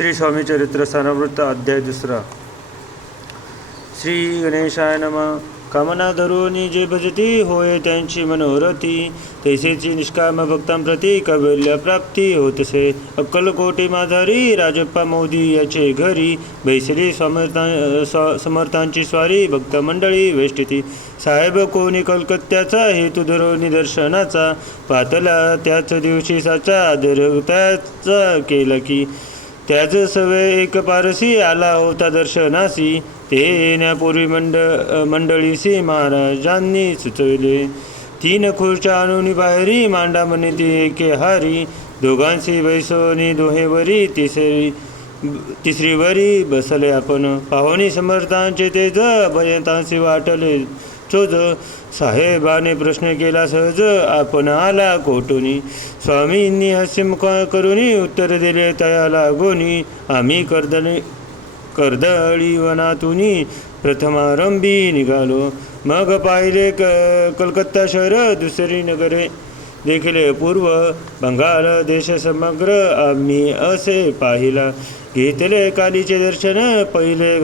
श्री स्वामी चरित्र सारामृत अध्याय 2. श्री गणेशाय नमः. कामना धरुनी जे भजती होय त्यांची मनोरथी, तैसेची निष्काम भक्तांप्रती कैवल्य प्राप्ती होतसे. अक्कलकोटी माधारी राजप्पा मोदी याचे घरी, बैसली समर्थांची स्वारी भक्त मंडळी वेष्टिती. साहेब कोणी कलकत्त्याचा हेतू धरो निदर्शनाचा, पातला त्याच दिवशी साचा आदर त्याचा केला की. त्याच सवे एक पारसी आला होता दर्शनासी, ते येण्यापूर्वी मंडळीसी महाराजांनी सुचविले. 3 खुर्च्या आणून बाहेरी मांडा म्हणे ती एके हारी, दोघांशी बैसोनी दोहेवरी तिसरीवरी बसले आपण. पाहुणी समर्थांचे तेज भयंतांशी वाटले चोज, साहेबाने प्रश्न केला सहज आपण आला कोठूनी. स्वामींनी हास्यमुख करुनी उत्तर दिले तया लागोनी, आम्ही कर्दळी वनातूनी प्रथमारंभी निघालो. मग पाहिले कलकत्ता शहर दुसरी नगरे, देखील पूर्व बंगाल देश समग्र आम्ही असे पाहिला. घेतले कालीचे दर्शन पहिले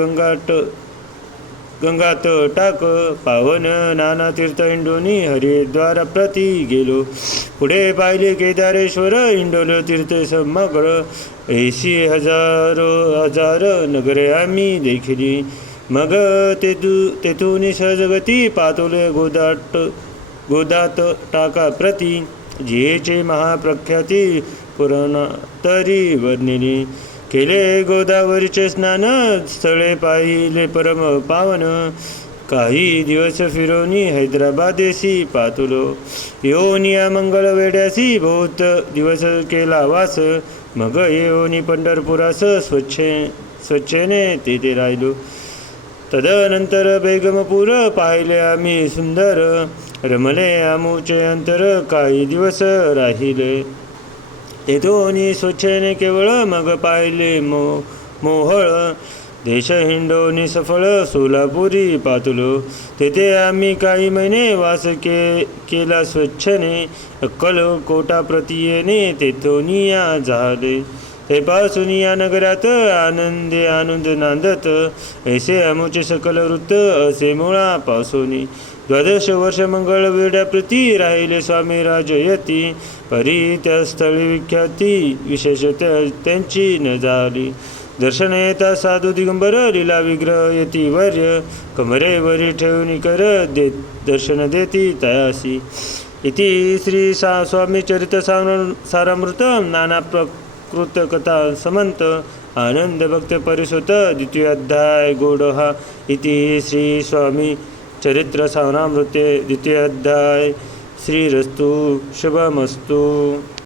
गंगात टाक, पावन नाना तीर्थ इंडोनी हरिद्वार प्रती गेलो. पुढे पाहिले केदारेश्वर इंडोल तीर्थ समग्र, 80,000 नगरे आम्ही देखिली. मग तेथून सहजगती पातोले गोदात टाका प्रती, जिहेचे महाप्रख्याती पुराणातरी वर्णिली. केले गोदावरीचे स्नान स्थळे पाहिले परम पावन, काही दिवस फिरोनी हैदराबादेसी पातुलो. येऊनिया मंगळ वेड्यासी बहुत दिवस केला वास, मग येऊनी पंढरपुरास स्वच्छेने तेथे राहिलो. तदनंतर बेगमपूर पाहिले आम्ही सुंदर, रमले आमुचे अंतर काही दिवस राहिले. तेथोनी स्वच्छेने केवळ मग पाहिले मोहळ, देश हिंडोनी सफळ सोलापुरी पातुलो. तेथे आम्ही काही महिने वास केला स्वच्छने, अक्कलकोटा येणे तेथोनिया झाले. ते पासून या नगरात आनंद नांदत, ऐसे आमुचे सकल वृत्त असे मुळापासून. 12 वर्ष मंगळ वेड्याप्रती राहिले स्वामी राजयती, परी त्या स्थळी विख्याती विशेष त्यांची न झाली. दर्शन येता साधू दिगंबर लीला विग्रह येती वर्य, कमरेवरी ठेवून कर दर्शन देती तयासी. इति श्री स्वामी चरित्र सारामृत नाना प्रकृत कथा समंत आनंद भक्त परिसुत द्वितीय अध्याय गोडहा. इति श्री स्वामी चरित्र सारामृते द्वितीय अध्याय. श्रीरस्तु शुभमस्तु.